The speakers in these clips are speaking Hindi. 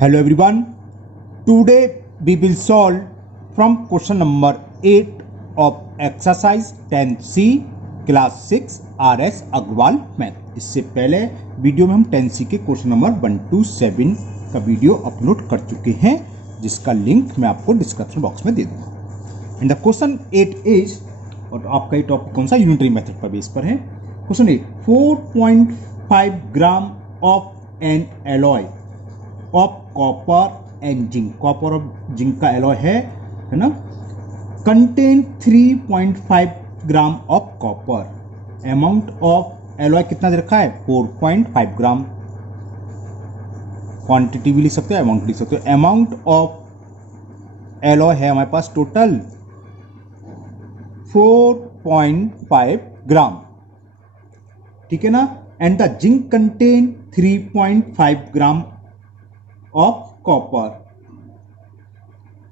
Hello everyone. Today we will solve from question number 8 of exercise 10C class 6 RS Agrawal math. इससे पहले वीडियो में हम 10C के क्वेश्चन नंबर 1 to 7 का वीडियो अपलोड कर चुके हैं, जिसका लिंक मैं आपको डिस्क्रिप्शन बॉक्स में दे दूंगा। एंड द क्वेश्चन 8 इज, और आपका ये टॉपिक कौन सा, यूनिटरी मेथड पर बेस पर है। Question 8, 4.5 gram of N alloy of copper and zinc, copper और जिंक का एलॉय है ना, contain 3.5 gram of copper. Amount of alloy कितना दे रखा है, 4.5 ग्राम। क्वांटिटी भी लिख सकते हो, अमाउंट लिख सकते हो। अमाउंट ऑफ एलॉय है हमारे पास टोटल 4.5 ग्राम, ठीक है ना। And the zinc contain 3.5 gram of copper.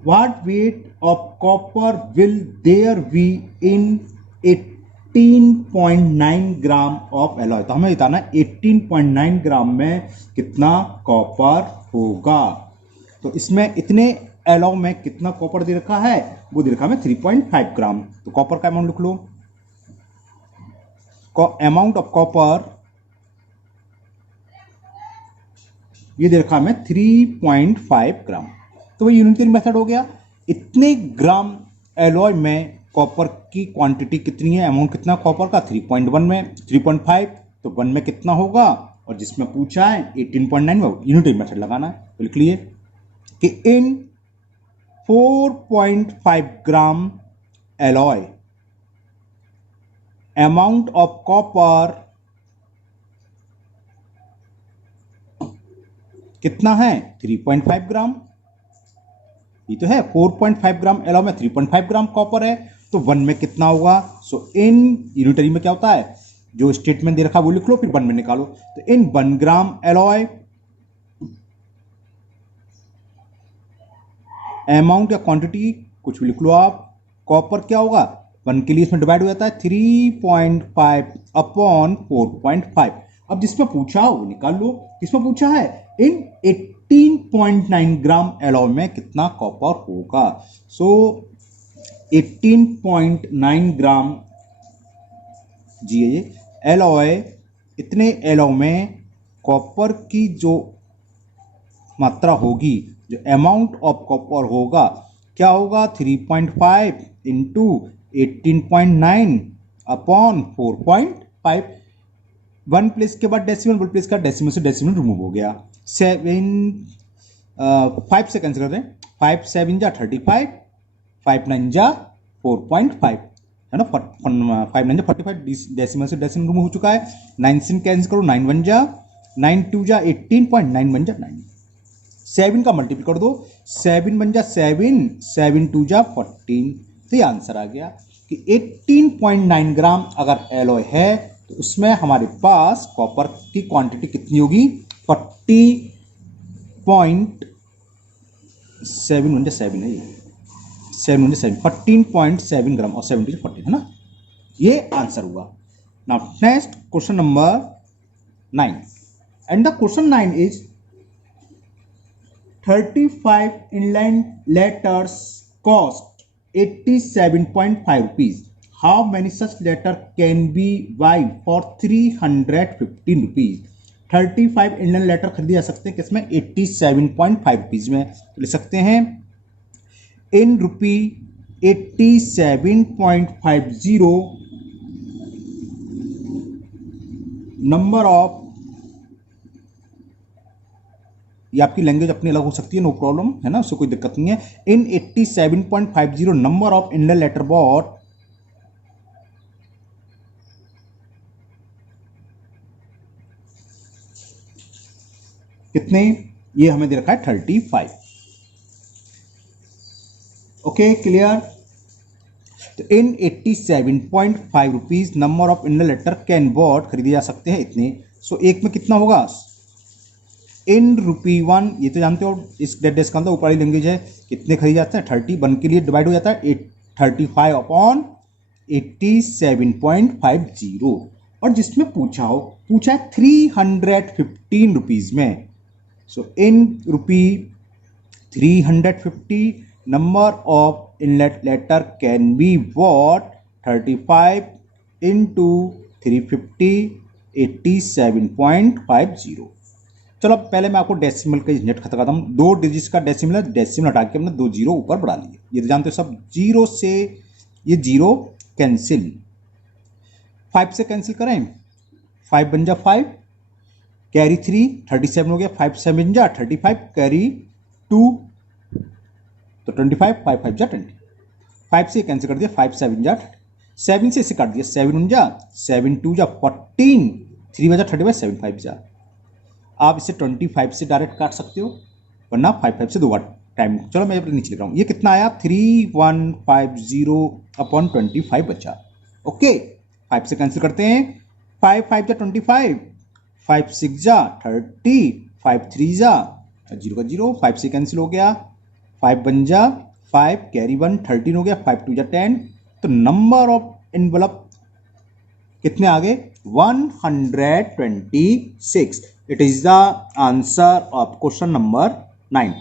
What weight of copper will there be in 18.9 gram of alloy? तो हमें बताना 18.9 ग्राम में कितना कॉपर होगा। तो इसमें इतने एलॉय में कितना कॉपर दे रखा है, वो दे रखा है 3.5 ग्राम। तो कॉपर का अमाउंट लिख लो। अमाउंट ऑफ कॉपर ये दे रखा है 3.5 ग्राम। तो वही यूनिटरी मेथड हो गया। इतने ग्राम एलॉय में कॉपर की क्वांटिटी कितनी है, अमाउंट कितना कॉपर का, 3.1 में 3.5, तो 1 में कितना होगा, और जिसमें पूछा है 18.9 में यूनिटरी मेथड लगाना है। तो लिख लिए कि इन 4.5 gram alloy amount of copper कितना है, 3.5 ग्राम। ये तो है 4.5 ग्राम एलॉय में 3.5 ग्राम कॉपर है, तो 1 में कितना होगा। सो इन यूनिटरी में क्या होता है, जो स्टेटमेंट दे रखा वो लिख लो, फिर 1 में निकालो। तो इन 1 ग्राम एलॉय अमाउंट या क्वांटिटी कुछ भी लिख लो आप, कॉपर क्या होगा 1 के लिए इसमें डिवाइड हो जाता है 3.5 अपॉन 4.5। अब जिसमें पूछा वो निकाल लो। किसमें पूछा है, इन 18.9 ग्राम एलॉय में कितना कॉपर होगा। सो 18.9 ग्राम जी ये एलॉय, इतने एलॉय में कॉपर की जो मात्रा होगी, जो अमाउंट ऑफ कॉपर होगा, क्या होगा, 3.5 इंटू 18.9 अपॉन 4.5। 1 प्लेस के बाद डेसिमल, 1 प्लेस का डेसिमल से डेसिमल रिमूव हो गया। 5 से कैंसिल कर रहे हैं, 5 7 जा 35, 5 9 जा 4.5 है ना, 5 9 जा 45, डेसिमल से डेसिमल रिमूव हो चुका है। 9 से कैंसिल करो, 9 1 जा 9 2 जा 18.9 1 जा 9, 7 का मल्टीपल कर दो, 7 1 जा 7, 7 2 जा 14। तो ये आंसर आ गया कि 18.9 ग्राम अगर एलॉय है तो उसमें हमारे पास कॉपर की क्वांटिटी कितनी होगी, 14.7 ग्राम, और 7 to 14 है ना। ये आंसर हुआ। Now next question number 9, and the question 9 is 35 inland letters cost 87.5 rupees. How many such letter can be buy for 315 rupees? 35 Indian letter खरीदे जा सकते हैं किसमें, 87.5 रुपीज में। तो लिख सकते हैं इन रुपी 87.50 नंबर ऑफ, ये आपकी लैंग्वेज अपनी अलग हो सकती है, नो प्रॉब्लम है ना, उससे कोई दिक्कत नहीं है। In 87.50 number of Indian letter bought कितने, ये हमें दे रखा है 35। Okay clear. तो in 87.5 rupees number of Indian letter can bought खरीदे जा सकते हैं इतने। सो एक में कितना होगा, इन रुपी 1, ये तो जानते हो इस डेट का ऊपर वाली लैंग्वेज है, कितने खरीदे जाते हैं 30, 1 के लिए डिवाइड हो जाता है 35 अपॉन 87.50। और जिसमें पूछा है 315 रुपीज में, So in rupee 350, number of inlet letter can be what? 35 into 350, 87.50. चलो अब पहले मैं आपको डेसिमल का झंझट खत्म करता हूँ। 2 डिजिट्स का डेसिमल है, डेसिमल हटा के हमने 2 जीरो ऊपर बढ़ा लिए। ये तो जानते हो सब, जीरो से ये जीरो कैंसिल, 5 से कैंसिल करें, 5 बन जा 5, कैरी 3, 37 हो गया, 5 7 जा 35, कैरी 2 तो 25, 5 5 जा 20, 5 से कैंसिल कर दिया, 5 7 जा 30, 7 से इसे काट दिया, 7 1 जा 7 2 जा 14, 3 बजा 35, 7 5 जा। आप इसे 25 से डायरेक्ट काट सकते हो, वरना 5 5 से 2 बार टाइम। चलो मैं नीचे लिख रहा हूँ, ये कितना आया 3150/25 बचा। ओके, 5 से कैंसिल करते हैं, 5 5 जा 25, 5 6 जा 30, 5 3 जा 0 का 0, 5 से कैंसिल हो गया, 5 बन जा 5, कैरी 1, 13 हो गया, 5 2 जा 10। तो नंबर ऑफ एनवलप कितने आ गए? 126। It is the answer of question number 9,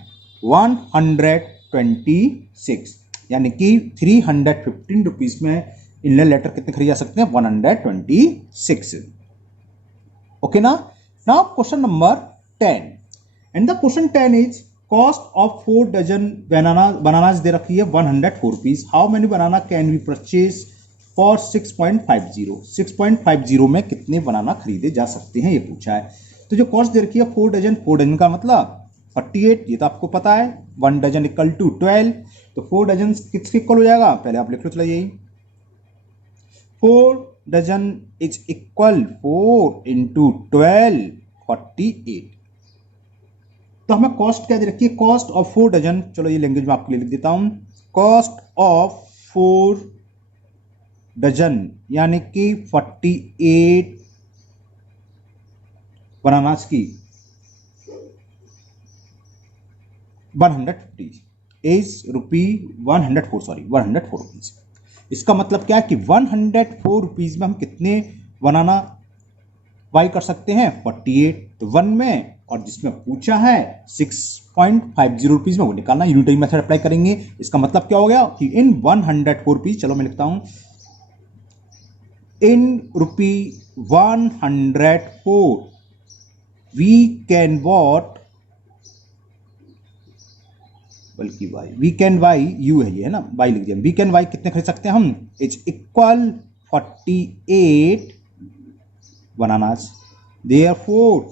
126। यानी कि 315 रुपीज में इनलेट लेटर कितने खरीद जा सकते हैं? 126। ओके ना? Now question number 10, and the question 10 is cost of 4 dozen bananas दे रखी है 104 rupees. How many banana can be purchase for 6.50? 6.50 में कितने बनाना खरीदे जा सकते हैं, ये पूछा है। तो जो कॉस्ट दे रखी है 4 डजन, 4 डजन का मतलब 48, ये तो आपको पता है, 1 डजन इक्वल टू 12, तो 4 डजन किसके इक्वल हो जाएगा? पहले आप लिख लो, चलो यही 4 डजन इज इक्वल 4 इंटू 12, 48। तो हमें कॉस्ट क्या दे रखी है? कॉस्ट ऑफ 4 डजन, चलो ये लैंग्वेज में आपके लिए लिख देता हूं, कॉस्ट ऑफ 4 डजन यानी कि 48 बनानास की 150 इज ₹104 रुपीज। इसका मतलब क्या है कि 104 रुपीज में हम कितने बनाना बाई कर सकते हैं? 48, तो 1 में, और जिसमें पूछा है 6.50 रुपीज में, वो निकालना। यूनिटरी मेथड अप्लाई करेंगे। इसका मतलब क्या हो गया कि इन 104 रुपीज, चलो मैं लिखता हूं, इन ₹104 वी कैन वॉट, बल्कि वाई, वी कैन वाई, यू है ये, है ना, वाई लिख दिया, वी कैन वाई कितने खरीद सकते हैं हम? Is equal 48 bananas. Therefore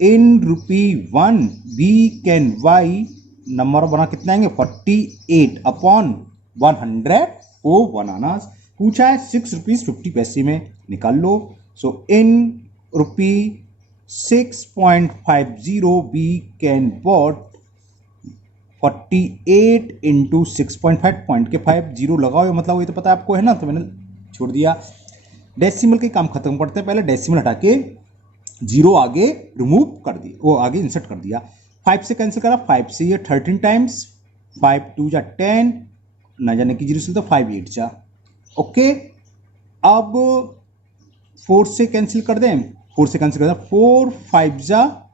in ₹1 we can buy, number of banana कितने आएंगे? 48 अपॉन 104 बनानास। पूछा है 6 रुपीज 50 पैसे में, निकाल लो। So in ₹6.50 we can what 48 into 6.5, point के 5 जीरो लगाओ, मतलब वही तो पता है आपको, है ना, तो मैंने छोड़ दिया। डेसिमल के काम खत्म करते हैं, पहले डेसिमल हटा के जीरो आगे रिमूव कर दिया, वो आगे इंसर्ट कर दिया। 5 से कैंसिल करा, 5 से ये 13 टाइम्स, 5 2 जा 10, ना जाने की जीरो से तो 5 8 जा। ओके, अब 4 से कैंसिल कर दें, 4 से कैंसिल कर दें, 4 5 जा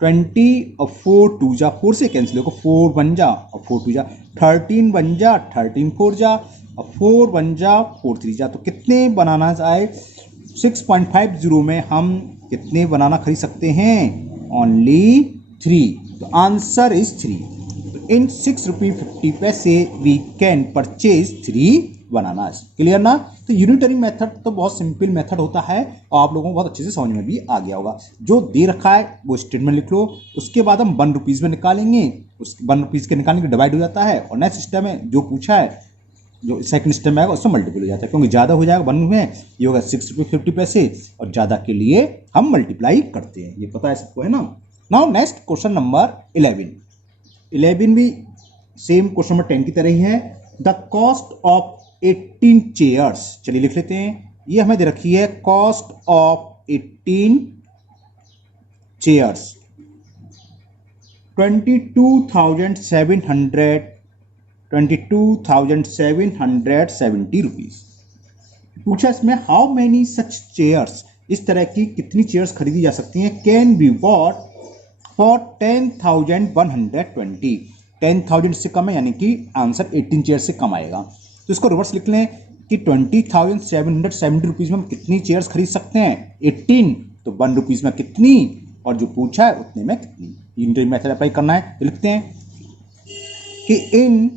20 और 4 2 जा, 4 से कैंसिल होगा, 4 1 जा और 4 2 जा, 13 1 जा, 13 4 जा और 4 1 जा, 4 3 जा। तो कितने बनाना आए? 6.50 में हम कितने बनाना खरीद सकते हैं? ओनली 3। तो आंसर इज 3। तो in ₹6.50 we can purchase 3 bananas. Clear ना? तो यूनिटरी मेथड तो बहुत सिंपल मेथड होता है और आप लोगों को बहुत अच्छे से समझ में भी आ गया होगा। जो दे रखा है वो स्टेटमेंट लिख लो, उसके बाद हम 1 रुपीज़ में निकालेंगे, उस 1 रुपीज़ के निकालने के डिवाइड हो जाता है, और नेक्स्ट स्टेप में जो पूछा है, जो सेकंड स्टेप में आएगा उसमें मल्टीपल हो जाता है, क्योंकि ज़्यादा हो जाएगा 1 में, ये होगा ₹6.50 और ज़्यादा के लिए हम मल्टीप्लाई करते हैं, ये पता है सबको, है ना। नाउ नेक्स्ट क्वेश्चन नंबर 11 भी सेम क्वेश्चन नंबर 10 की तरह ही है। द कॉस्ट ऑफ 18 चेयर्स, चलिए लिख लेते हैं, ये हमें दे रखी है कॉस्ट ऑफ 18 चेयर्स 22,770 रुपीज। पूछा इसमें हाउ मेनी सच चेयर्स, इस तरह की कितनी चेयर्स खरीदी जा सकती हैं, कैन बी वॉट फॉर 10,120 10,000 से कम है, यानी कि आंसर 18 चेयर से कम आएगा। तो इसको रिवर्स लिख लें कि 20,770 रुपीज में हम कितनी चेयर्स खरीद सकते हैं, 18, तो 1 रुपीज में कितनी, और जो पूछा है उतने में कितनी। यूनिटरी मेथड अप्लाई करना है, तो लिखते हैं कि इन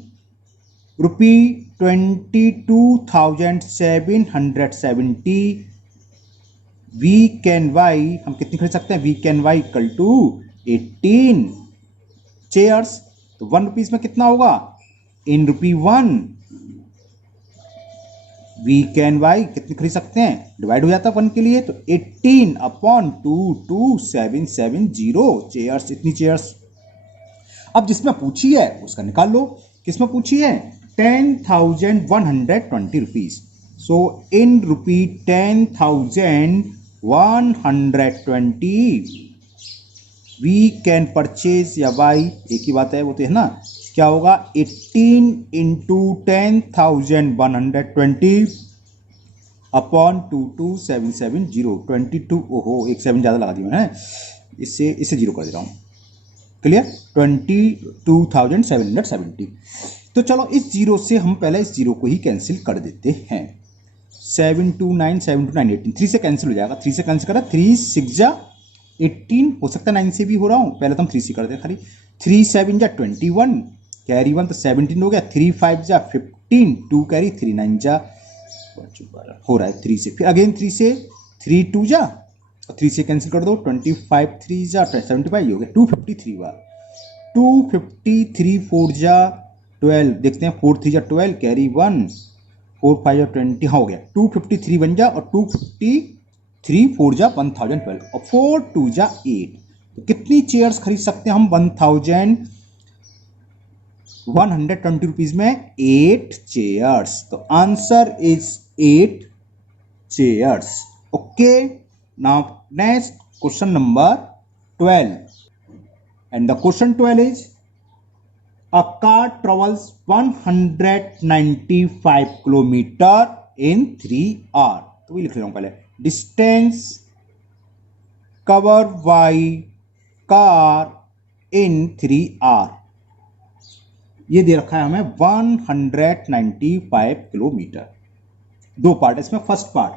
₹22,770 वी कैन वाई, हम कितनी खरीद सकते हैं, we can buy equal to 18 chairs. तो 1 रुपीज में कितना होगा, इन ₹1 वी कैन वाई कितनी खरीद सकते हैं, डिवाइड हो जाता है 1 के लिए, तो 18/22770 चेयर्स, इतनी चेयर्स। अब जिसमें पूछी है उसका निकाल लो। किसमें पूछी है, 10,120 rupees. So in ₹10,120 we can purchase या बाई, एक ही बात है वो तो है ना, क्या होगा 18 इंटू 10,120 अपॉन 22,770 22, ओहो एक 7 ज़्यादा लगा दिया मैंने, इससे 0 कर दे रहा हूँ, क्लियर, 22,770। तो चलो इस 0 से हम पहले इस 0 को ही कैंसिल कर देते हैं। 729 18, 3 से कैंसिल हो जाएगा, 3 से कैंसिल करा, 3 6 जा 18, हो सकता है 9 से भी हो रहा हूँ, पहले तो हम 3 से करते हैं खाली। 3 7 जा 21, कैरी 1 तो 17 हो गया, 3 5 जा 15, 2 कैरी, 3 9 जा हो रहा है 3 से, फिर अगेन 3 से, 3 2 जा, और 3 से कैंसिल कर दो, 25 3 जा 75 हो गया, 253 बार, 253 4 जा 12, देखते हैं 4 3 जा 12, कैरी 1, 4 5 जा 20, हाँ हो गया, 253 बन जा, और 253 4 जा 1012, और 4 2 जा 8, तो कितनी चेयर्स खरीद सकते हैं हम 1,120 रुपीज में, 8 चेयर्स। तो answer is 8 chairs. Okay, now next question number 12, and the question 12 is a car travels 195 kilometer in 3 hours। तो वही लिख रहा हूं पहले, distance cover by car in 3 hours, ये दे रखा है हमें 195 किलोमीटर। दो पार्ट है इसमें। First part,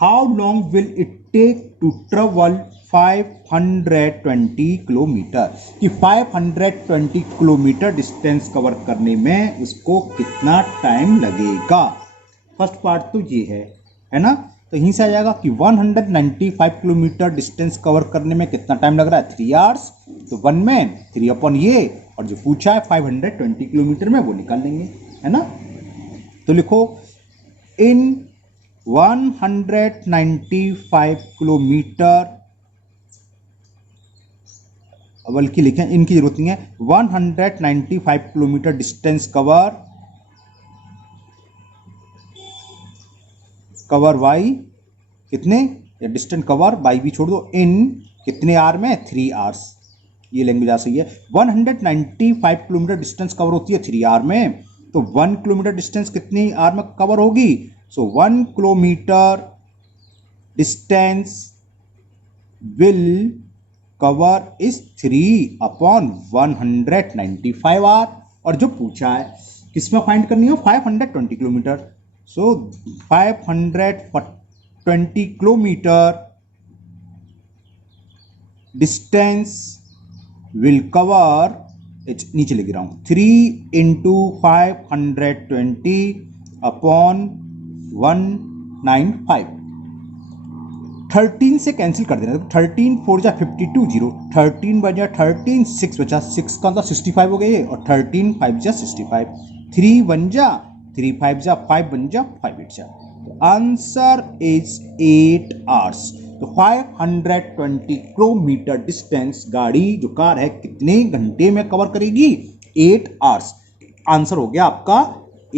how long will it take to travel 520 kilometre, कि 520 किलोमीटर डिस्टेंस कवर करने में उसको कितना टाइम लगेगा। फर्स्ट पार्ट तो ये है ना, तो यहीं से आ जाएगा कि 195 किलोमीटर डिस्टेंस कवर करने में कितना टाइम लग रहा है, 3 आवर्स। तो 1 में 3 अपॉन ये, और जो पूछा है 520 किलोमीटर में वो निकाल लेंगे, है ना। तो लिखो इन 195 किलोमीटर, बल्कि लिखें इनकी जरूरत नहीं है, 195 किलोमीटर डिस्टेंस कवर बाई कितने, डिस्टेंस कवर बाई भी छोड़ दो, इन कितने आर में, 3 आवर्स। ये लैंग्वेज आ सही है। 195 किलोमीटर डिस्टेंस कवर होती है 3 आवर में, तो 1 किलोमीटर डिस्टेंस कितनी आवर में कवर होगी, so 1 kilometre distance will cover is 3 upon 195 hour. और जो पूछा है किसमें फाइंड करनी है, 520 kilometre. So 520 kilometre distance will cover, नीचे लिख रहा हूं, 3 इंटू 520 अपॉन 195, 13 से कैंसिल कर देना, 13 4 जा 52 0, 13 बजा 13, 6 बचा, 6 का तो 65 हो गए, और 13 5 जा 65, 3 बन जा 3 5 जा 5 बन जा 5 8 जा। तो आंसर इज 8 आवर्स। तो 520 किलोमीटर डिस्टेंस गाड़ी जो कार है कितने घंटे में कवर करेगी, 8 आवर्स। आंसर हो गया आपका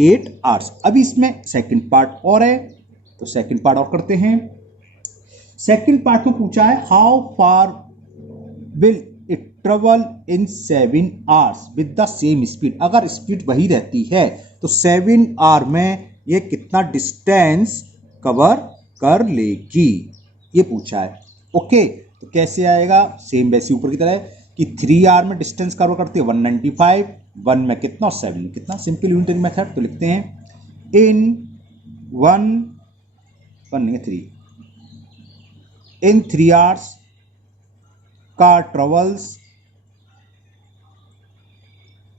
8 आवर्स। अभी इसमें सेकंड पार्ट और है, तो सेकंड पार्ट और करते हैं। सेकंड पार्ट में पूछा है how far will it travel in 7 hours with the same speed. अगर स्पीड वही रहती है तो 7 आवर में ये कितना डिस्टेंस कवर कर लेगी, ये पूछा है। ओके, तो कैसे आएगा, सेम वैसे ऊपर की तरह कि 3R में डिस्टेंस कवर करती है 195, 1 में कितना और 7 में कितना। Simple unitary method. तो लिखते हैं इन 3 आवर्स कार ट्रेवल्स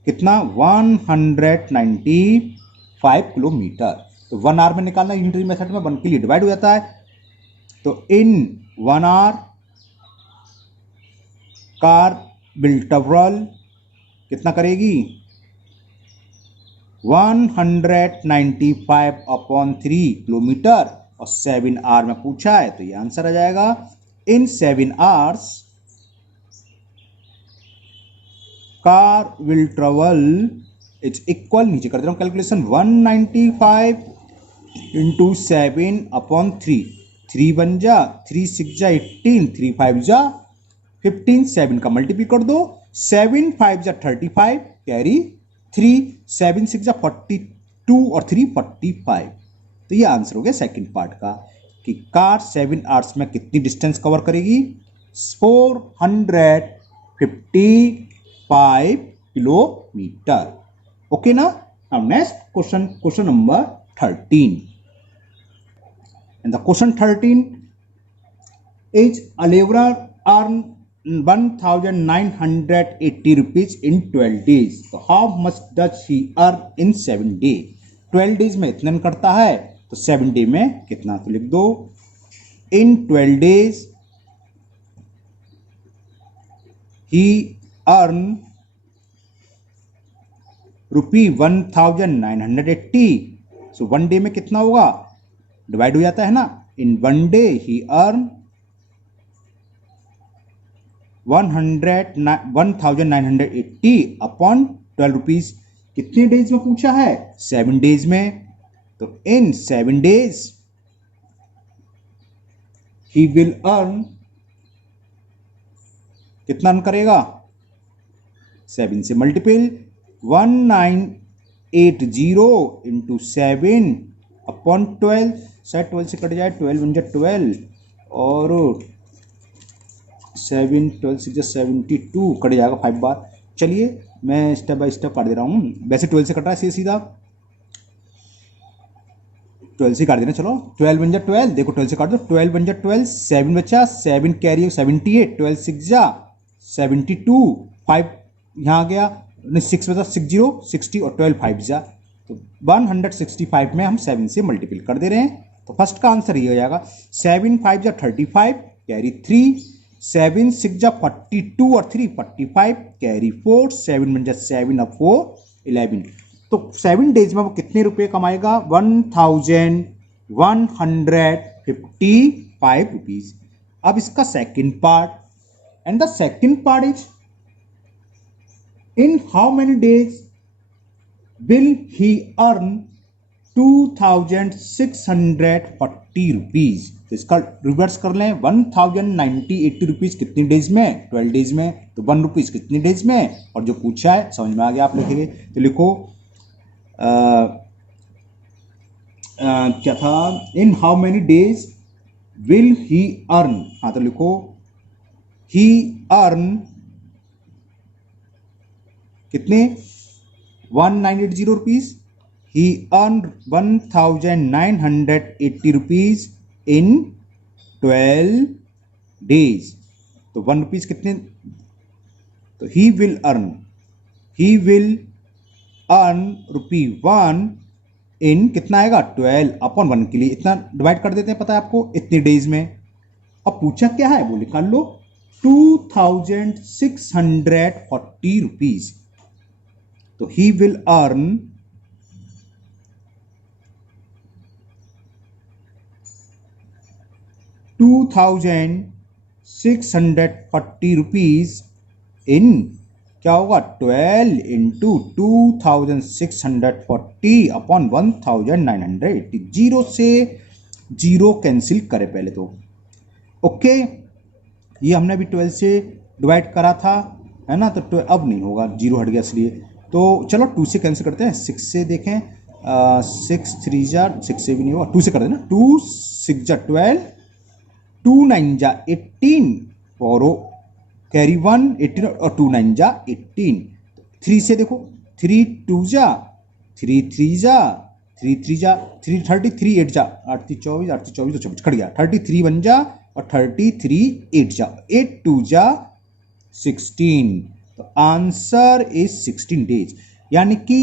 कितना 195 किलोमीटर। तो 1 आवर में निकालना यूनिटरी मेथड में 1 के लिए डिवाइड हो जाता है। तो इन 1 आवर कार विल ट्रैवल कितना करेगी 195/3 किलोमीटर और 7 आवर में पूछा है तो ये आंसर आ जाएगा इन 7 hours car will travel is equal, नीचे कर दे रहा हूं कैलकुलेशन, 195 इंटू 7/3, 3 बन जा, 3 6 जा 18, 3 5 जा 15, 7 का मल्टीपल कर दो, 7 5 जा 35 कैरी 3, 7 6 जा 42 और 3 45। तो ये आंसर हो गया सेकंड पार्ट का कि कार 7 आवर्स में कितनी डिस्टेंस कवर करेगी 455 किलोमीटर। ओके ना। Now next question number 13 and the question 13 is a laborer earn 1980 rupees in 12 days. So how much does he earn in 7 days? 12 days में इतना करता है तो 7 डे में कितना। तो लिख दो in 12 days he earn ₹1980। So 1 day में कितना होगा डिवाइड हो जाता है ना। इन 1 डे ही अर्न 1980 अपॉन 12 रुपीज। कितने डेज में पूछा है 7 डेज में। तो इन 7 डेज ही विल अर्न कितना अर्न करेगा 7 से मल्टीपल 1980 इंटू 7 अपॉन 12, शायद 12 से कट जाए, 12 बन जाए 12 और 7 12 6 72 कट जाएगा 5 बार। चलिए मैं स्टेप बाय स्टेप काट दे रहा हूँ। वैसे 12 से कट रहा है सीधा 12 से काट देना। चलो 12 बन जा 12, देखो 12 से काट दो, 12 बन जा 12, 7 बचा, 7 कैरी 78, 12 6 जा 72, 5 यहाँ आ गया, 6 बचा 60 60 और 12 5 जा, तो 165 में हम 7 से मल्टीपल कर दे रहे हैं। तो फर्स्ट का आंसर ये हो जाएगा 7 5 जा 35 कैरी 3, 7 6 जा 42 और 3 45 कैरी 4, 7 बन जा 7 और 4 11। तो 7 डेज में वो कितने रुपए कमाएगा 1155 रुपीज। अब इसका second part and the second part is in how many days will he earn 2640 rupees. तो इसका रिवर्स कर लें 1080 रुपीज कितनी डेज में 12 डेज में, तो 1 रुपीज कितनी डेज में, और जो पूछा है समझ में आ गया आप लिखेंगे। तो लिखो क्या था in how many days will he earn. हाँ तो लिखो ही अर्न कितने 1980 rupees. He earn 1980 rupees in 12 days. तो 1 रुपीज कितने, तो ही विल अर्न ₹1 इन कितना आएगा 12 अपॉन 1 के लिए इतना डिवाइड कर देते हैं, पता है आपको इतने डेज में। अब पूछा क्या है वो निकाल लो 2640 रुपीज। तो ही विल अर्न ₹2640 इन क्या होगा 12 इंटू 2640 अपॉन 1980। जीरो से जीरो कैंसिल करे पहले तो। ओके ये हमने अभी 12 से डिवाइड करा था है ना, तो अब नहीं होगा, जीरो हट गया इसलिए। तो चलो 2 से कैंसिल करते हैं, 6 से देखें 6 3 जा 6 से भी नहीं होगा, 2 से कर देना, 2 6 जा 12, 2 9 जा 18 और कैरी 1 18 और 2 9 जा 18। 3 से देखो 3 2 जा 3 3 जा 3 3 जा 3 33 8 जा 8 24 8 24 तो 26 खड़ गया 33 1 जा और 33 8 जा 8 2 जा 16। तो आंसर इज 16 डेज। यानी कि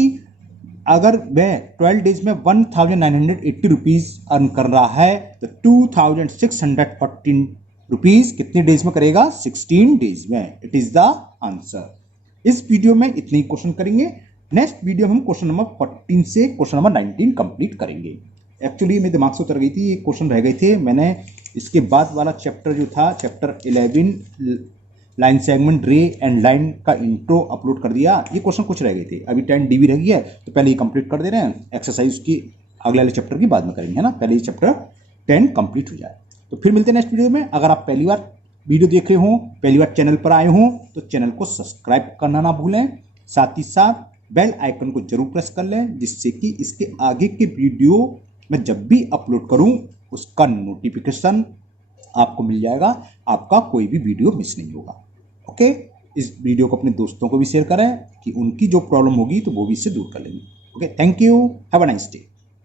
अगर वह 12 डेज में 1980 रुपीज अर्न कर रहा है तो 2614 रुपीज कितने डेज में करेगा? 16 डेज में। It is the answer. इस वीडियो में इतने ही क्वेश्चन करेंगे। नेक्स्ट वीडियो में हम क्वेश्चन नंबर 14 से क्वेश्चन नंबर 19 कंप्लीट करेंगे। एक्चुअली मेरे दिमाग से उतर गई थी, ये क्वेश्चन रह गए थे। मैंने इसके बाद वाला चैप्टर जो था चैप्टर 11 लाइन सेगमेंट रे एंड लाइन का इंट्रो अपलोड कर दिया। ये क्वेश्चन कुछ रह गए थे, अभी 10 डीबी रह गया है तो पहले ये कंप्लीट कर दे रहे हैं। एक्सरसाइज की अगले वाले चैप्टर की बाद में करेंगे, है ना। पहले ये चैप्टर 10 कंप्लीट हो जाए। तो फिर मिलते हैं नेक्स्ट वीडियो में। अगर आप पहली बार वीडियो देख रहे हो, पहली बार चैनल पर आए हो तो चैनल को सब्सक्राइब करना ना भूलें। साथ ही साथ बेल आइकन को जरूर प्रेस कर लें, जिससे कि इसके आगे के वीडियो मैं जब भी अपलोड करूं उसका नोटिफिकेशन आपको मिल जाएगा। आपका कोई भी वीडियो मिस नहीं होगा। ओके, इस वीडियो को अपने दोस्तों को भी शेयर करें कि उनकी जो प्रॉब्लम होगी तो वो भी इससे दूर कर लेंगे। Okay, thank you, have a nice day.